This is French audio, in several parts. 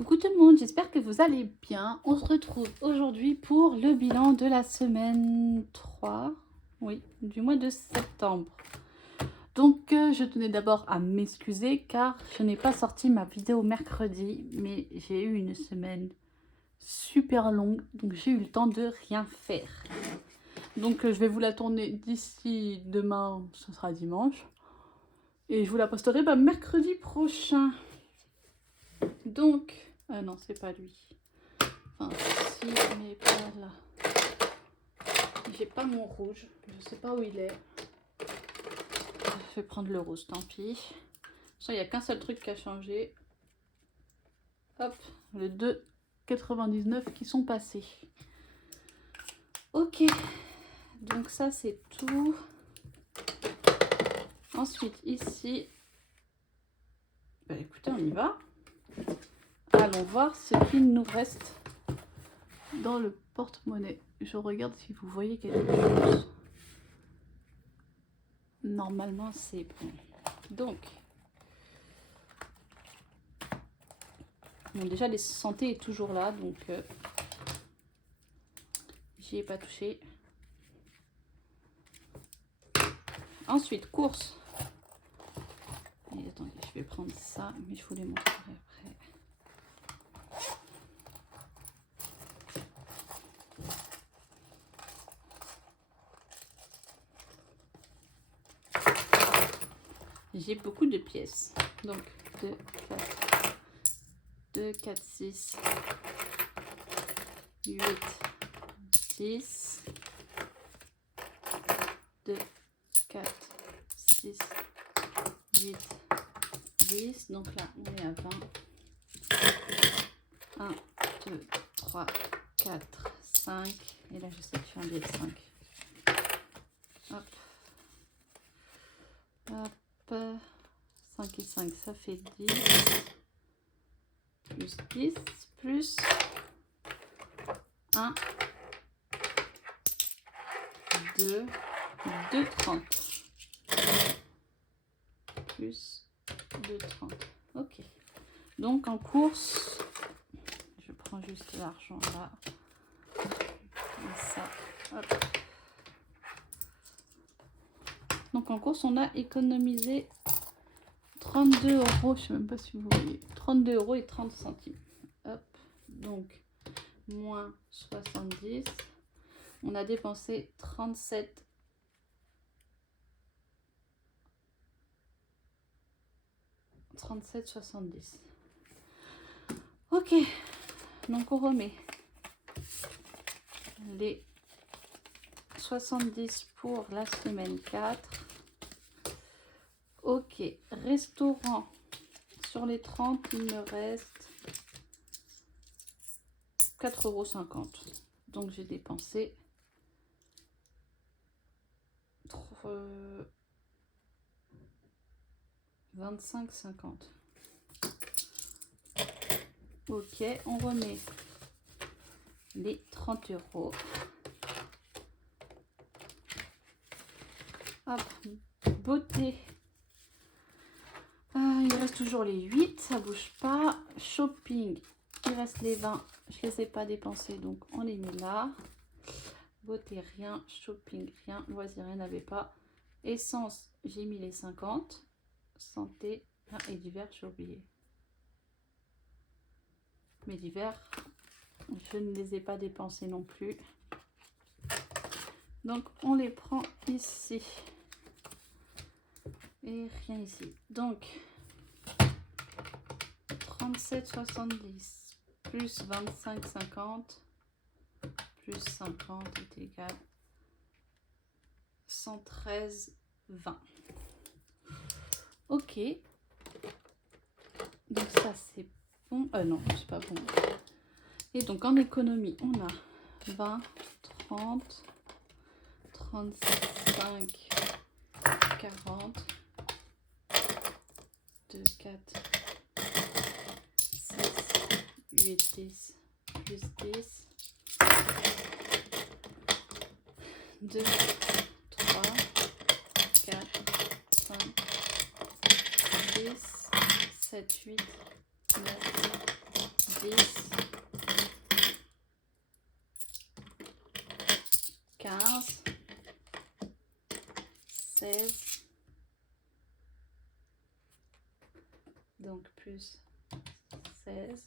Coucou tout le monde, j'espère que vous allez bien. On se retrouve aujourd'hui pour le bilan de la semaine 3, oui, du mois de septembre. Donc je tenais d'abord à m'excuser car je n'ai pas sorti ma vidéo mercredi, mais j'ai eu une semaine super longue, donc j'ai eu le temps de rien faire. Donc je vais vous la tourner d'ici demain, ce sera dimanche. Et je vous la posterai mercredi prochain. Donc, ah non, c'est pas lui. Enfin, si, mais pas là. J'ai pas mon rouge. Je sais pas où il est. Je vais prendre le rose, tant pis. Il n'y a qu'un seul truc qui a changé. Hop, les 2,99 qui sont passés. Ok, donc ça c'est tout. Ensuite, ici, bah, écoutez, on y va. Allons voir ce qu'il nous reste dans le porte-monnaie. Je regarde si vous voyez quelque chose. Normalement, c'est bon. Donc, bon, déjà, les santé est toujours là, donc j'y ai pas touché. Ensuite, course. Et attendez, je vais prendre ça, mais je vous les montrerai après. J'ai beaucoup de pièces. Donc, 2, 4, 6, 8, 10, 2, 4, 6, 8, 10. Donc là, on est à 20. 1, 2, 3, 4, 5. Et là, je sais que je suis un biais de 5. Hop. Hop. 5 et 5, ça fait 10. Plus 10, plus 1, 2, 2,30. Plus 2,30. Ok. Donc en course, je prends juste l'argent là. Et ça, hop. Donc en course, on a économisé 32 euros. Je ne sais même pas si vous voyez. 32 euros et 30 centimes. Hop. Donc, moins 70. On a dépensé 37. 37,70. Ok. Donc, on remet les 70 pour la semaine 4. Ok. Restaurant. Sur les 30, il me reste 4,50 €. Donc, j'ai dépensé 25,50. Ok, on remet les 30 euros. Hop, beauté. Il reste toujours les 8, ça bouge pas. Shopping, il reste les 20, je les ai pas dépensés, donc on les met là. Beauté, rien. Shopping, rien. Loisirs, rien n'avait pas. Essence, j'ai mis les 50. Santé, et divers, j'ai oublié. Mais divers, je ne les ai pas dépensés non plus. Donc, on les prend ici. Et rien ici. Donc, 37,70 plus 25,50 plus 50 est égal 113,20. Ok. Donc ça c'est bon. Non, c'est pas bon. Et donc en économie, on a 20, 30, 35, 40, 2, 4, 6, 8, 10, plus 10, 2, 3, 4, 5, 6, 7, 8, 9, 16. Donc plus 16.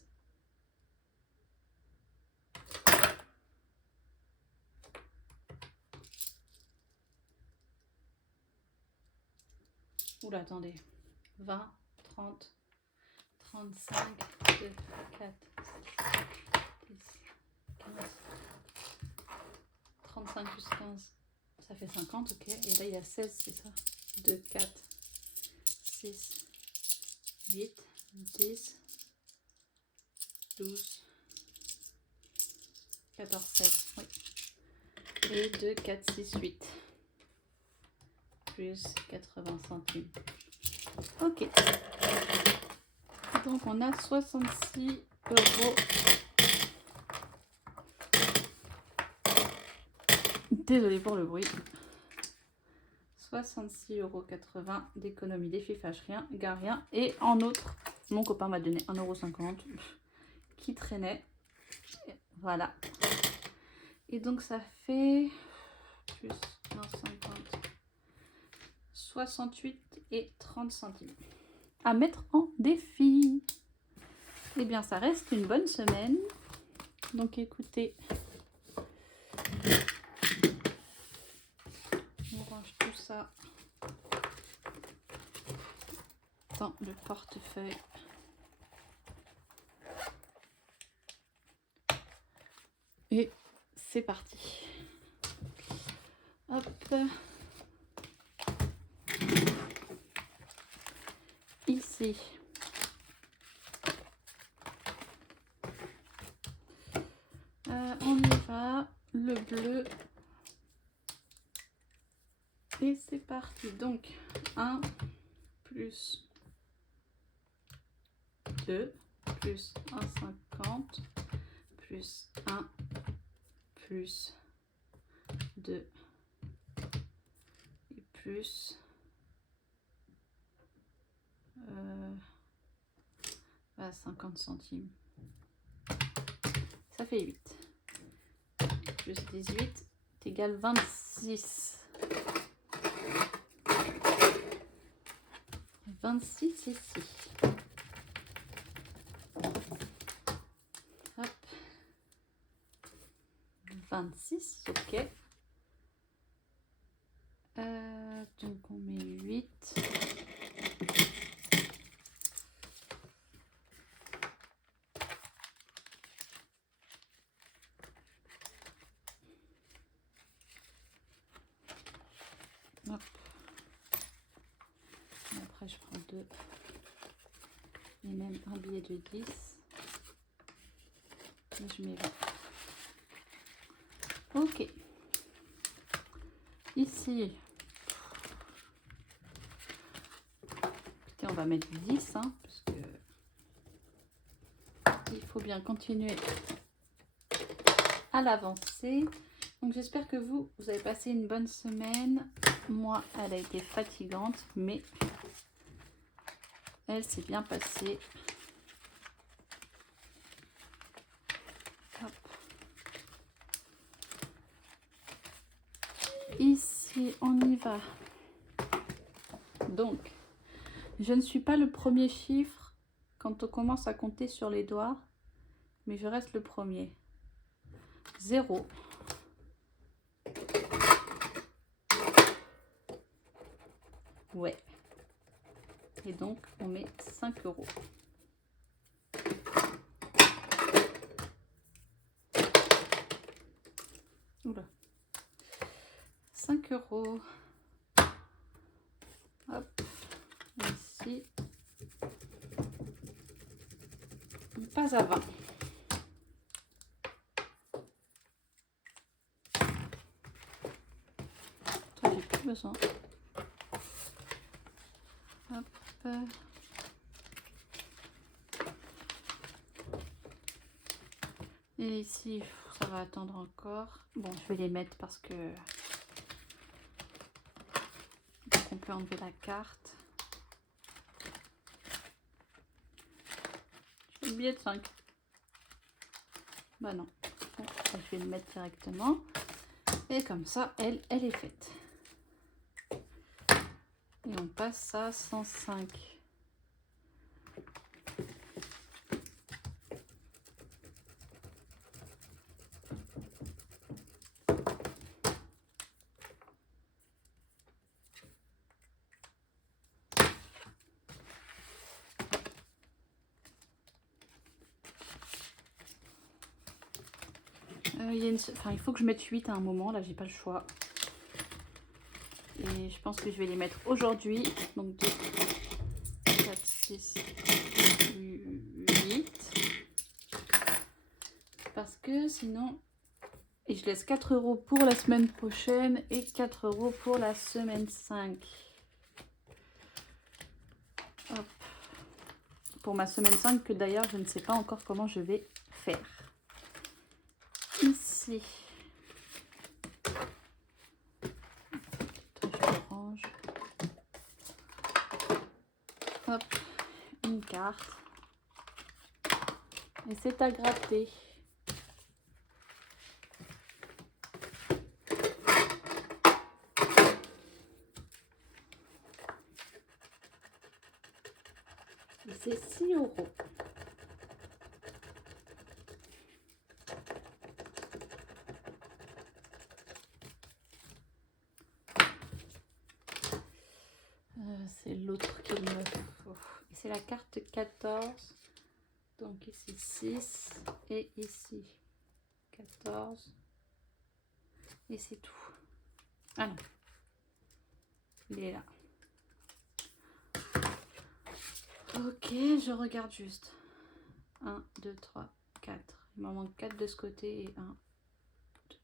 Oula, attendez. 20, 30, 35, 2, 4, 10, 15, 35 plus 15, ça fait 50, ok. Et là, il y a 16, c'est ça. 2, 4, 6, 8, 10, 12, 14, 16, oui. Et 2, 4, 6, 8. Plus 80 centimes. Ok. Donc, on a 66 euros. Désolée pour le bruit. 66,80 € d'économie, des fifages, rien, gare, rien. Et en autre, mon copain m'a donné 1,50 € qui traînait. Voilà. Et donc, ça fait plus 1,50, 68 et 30 centimes. À mettre en défi. Eh bien, ça reste une bonne semaine. Donc, écoutez. On range tout ça dans le portefeuille. Et c'est parti. Hop. Ici. On y va. Le bleu. Et c'est parti. Donc, 1 plus 2 plus 1,50 plus 1 plus 2 et plus 50 centimes. Ça fait 8. Plus 18 est égal 26. 26 ici. Hop. 26, ok. Donc on met 8. Hop. Et après je prends 2. Et même un billet de 10. Et je mets 20. Ok. Ici. Écoutez, on va mettre 10, hein, parce que il faut bien continuer à l'avancer. Donc j'espère que vous avez passé une bonne semaine. Moi, elle a été fatigante, mais elle s'est bien passée. Hop. Ici, on y va. Donc, je ne suis pas le premier chiffre quand on commence à compter sur les doigts, mais je reste le premier. 0. Ouais. Et donc, on met 5 €. Oula. 5 €. Hop. Ici. Pas à 20. Toi, j'ai plus besoin. Hop. Et ici, ça va attendre encore. Bon, je vais les mettre parce que on peut enlever la carte. J'ai le billet de 5. Bah non. Bon, je vais le mettre directement. Et comme ça, elle est faite. Et on passe à 105. Il faut que je mette 8 à un moment, là j'ai pas le choix. Et je pense que je vais les mettre aujourd'hui. Donc 2, 4, 6, 8. Parce que sinon... Et je laisse 4 € pour la semaine prochaine et 4 € pour la semaine 5. Hop. Pour ma semaine 5, que d'ailleurs je ne sais pas encore comment je vais faire. Ici. Attends, je le range. Hop, une carte. Et c'est à gratter. Et c'est 6 €. C'est l'autre qu'il me faut. Et c'est la carte 14. Donc ici 6 et ici 14. Et c'est tout. Ah non. Il est là. Ok, je regarde juste. 1, 2, 3, 4. Il m'en manque 4 de ce côté et 1,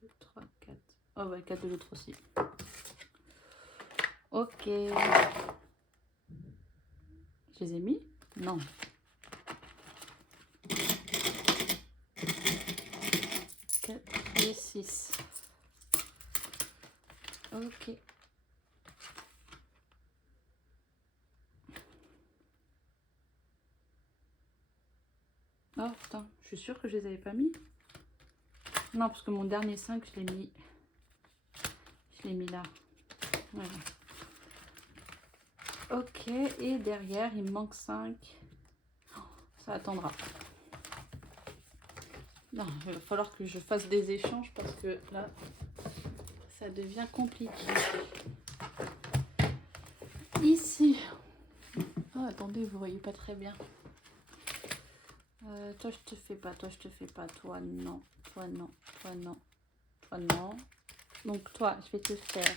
2, 3, 4. Oh ouais, 4 de l'autre aussi. Ok. Je les ai mis? Non. 4 et 6. Ok. Oh putain, je suis sûre que je les avais pas mis. Non, parce que mon dernier 5, je l'ai mis. Je l'ai mis là. Voilà. Ok, et derrière, il me manque 5. Oh, ça attendra. Non, il va falloir que je fasse des échanges parce que là, ça devient compliqué. Ici. Oh, attendez, vous voyez pas très bien. Toi, je te fais pas. Toi, je te fais pas. Toi, non. Toi, non. Toi, non. Toi, non. Donc, toi, je vais te faire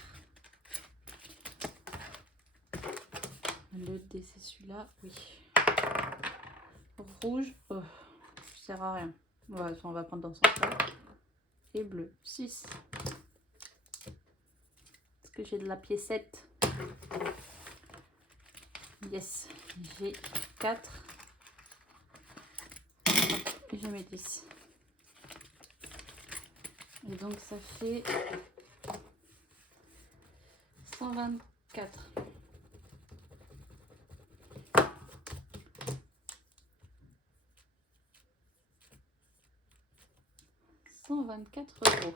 le dé, c'est celui-là. Oui. Rouge. Oh, ça sert à rien. Ouais, on va prendre dans ce sens-là. Et bleu. 6. Est-ce que j'ai de la piécette? Yes. J'ai 4. Et je mets 10. Et donc, ça fait 124. 124 €.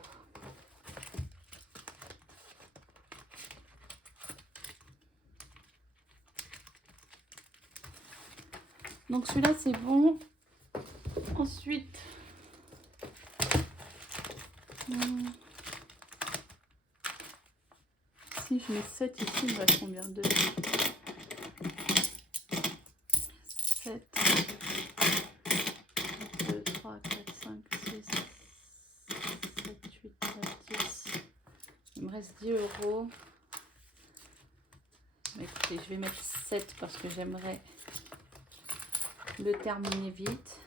Donc celui-là c'est bon. Ensuite, si je mets 7 ici, il me reste combien? 2, 7, 2, 3, 4, 5, 6, 7, 8, 9, 10. Il me reste 10 €. Écoutez, je vais mettre 7 parce que j'aimerais le terminer vite.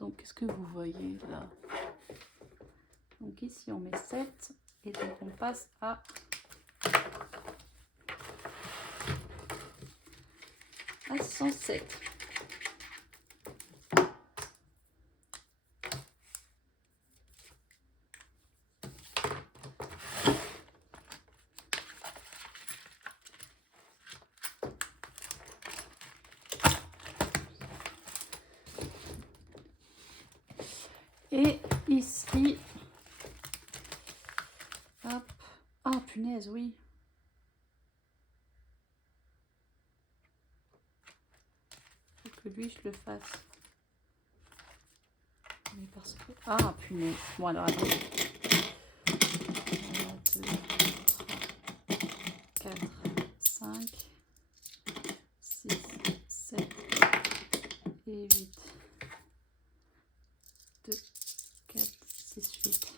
Donc, qu'est-ce que vous voyez là? Donc ici, on met 7 et donc on passe à 107. Et ici, hop, ah punaise, oui. que lui, je le fasse. Mais parce que... Ah, punaise. Bon, alors, attendez. 1, 2, 3, 4, 5, 6, 7 et 8. 2, 4, 6, 8.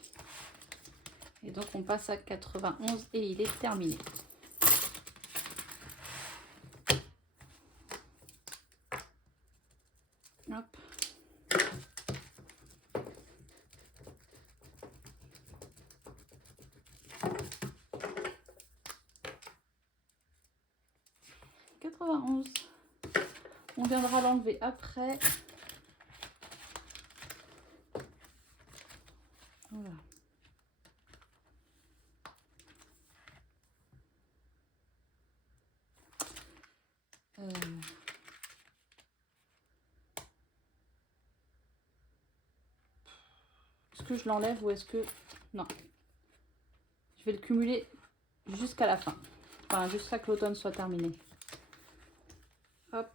Et donc, on passe à 91 et il est terminé. Hop. On viendra l'enlever après. Voilà. Est-ce que je l'enlève ou est-ce que... Non. Je vais le cumuler jusqu'à la fin. Enfin, jusqu'à que l'automne soit terminé. Hop.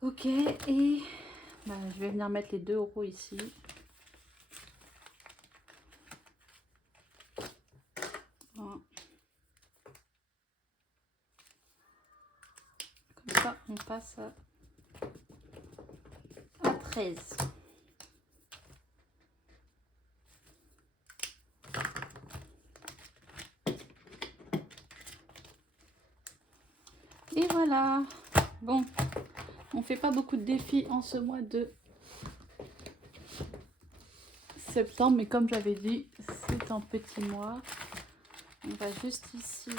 Ok, et bah, je vais venir mettre les 2 euros ici. Voilà. Comme ça, on passe à 13. Et voilà. Bon, on fait pas beaucoup de défis en ce mois de septembre, mais comme j'avais dit, c'est un petit mois. On va juste ici.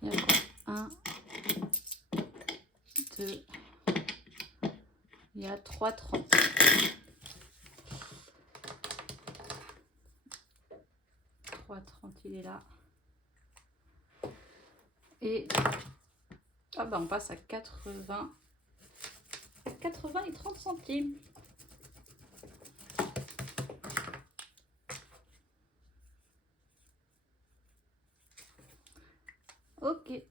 Il y a quoi? 1, 2. Il y a 3,30. 3,30, il est là. Et ah bah on passe à 80. 80 et 30 centimes. Ok.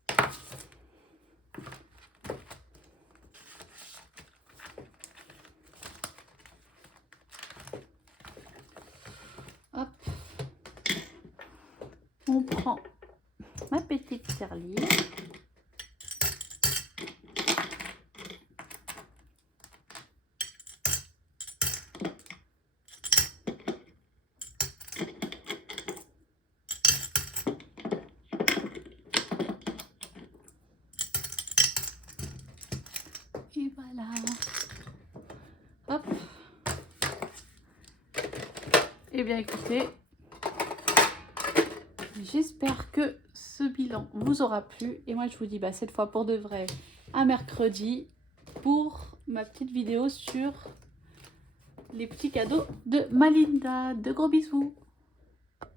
Hop. On prend ma petite tirelire. Et voilà. Hop. Eh bien écoutez, j'espère que ce bilan vous aura plu. Et moi je vous dis bah, cette fois pour de vrai à mercredi pour ma petite vidéo sur les petits cadeaux de Malinda. De gros bisous.